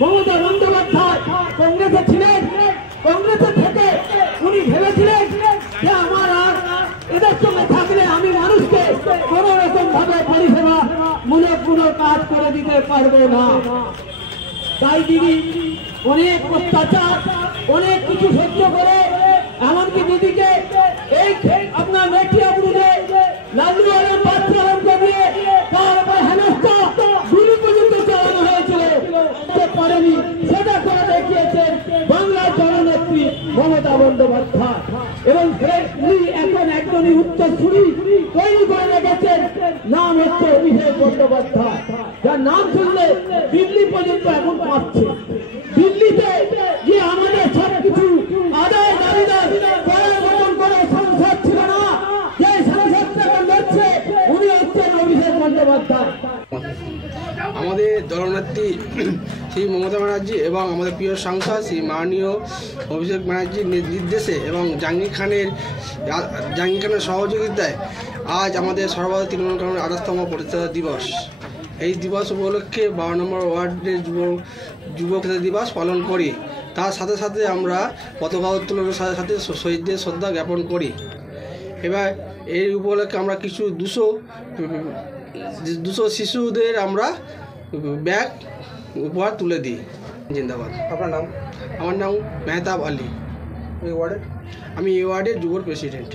মমতা বন্দ্যোপাধ্যায় কংগ্রেসে ছিলেন, কংগ্রেসে থেকে উনি ভেবেছিলেন যে আমার আর এদের সঙ্গে থাকলে আমি মানুষকে কোন রকম ভাবে পরিষেবা মূলক কোনো কাজ করে দিতে পারবো না। তাই দিদি অনেক অত্যাচার, অনেক কিছু সহ্য করে, এমনকি দিদিকে এই আপনার মেটিয়াপুরে লালু আলম পাত্র আলমকে দিয়ে তার উপর হেনস্থা গুলি পর্যন্ত চালানো হয়েছিল, পারেনি। সেটা করে দেখিয়েছেন বাংলার জননেত্রী মমতা বন্দ্যোপাধ্যায়। এবং উনি এখন একজনই উত্তরসূরি তৈরি করে রেখেছেন, নাম হচ্ছে অভিষেক বন্দ্যোপাধ্যায়, যার নাম শুনলে দিল্লি পর্যন্ত এখন পাচ্ছে। দিল্লিতে যে আমাদের সবকিছু আদায় দাবিদার করার মতন করে সংসদ ছিল না, যে সংসদটাকে লড়ছে উনি হচ্ছেন অভিষেক বন্দ্যোপাধ্যায়। আমাদের দলনেত্রী শ্রী মমতা ব্যানার্জি এবং আমাদের প্রিয় সাংসদ শ্রী মাননীয় অভিষেক ব্যানার্জির নির্দেশে এবং জাহাঙ্গীর খানের সহযোগিতায় আজ আমাদের সর্বভারতীয় তৃণমূল কংগ্রেসের 28তম প্রতিষ্ঠাতা দিবস। এই দিবস উপলক্ষে 12 নম্বর ওয়ার্ডের যুব দিবস পালন করি। তার সাথে সাথে আমরা পতাকা উত্তোলনের সাথে সাথে শহীদদের শ্রদ্ধা জ্ঞাপন করি। এবার এই উপলক্ষে আমরা কিছু 200 শিশুদের আমরা ব্যাগ উপহার তুলে দিই। জিন্দাবাদ। আপনার নাম? আমার নাম মেহতাব আলী। এই ওয়ার্ডের? আমি এই ওয়ার্ডের যুব প্রেসিডেন্ট।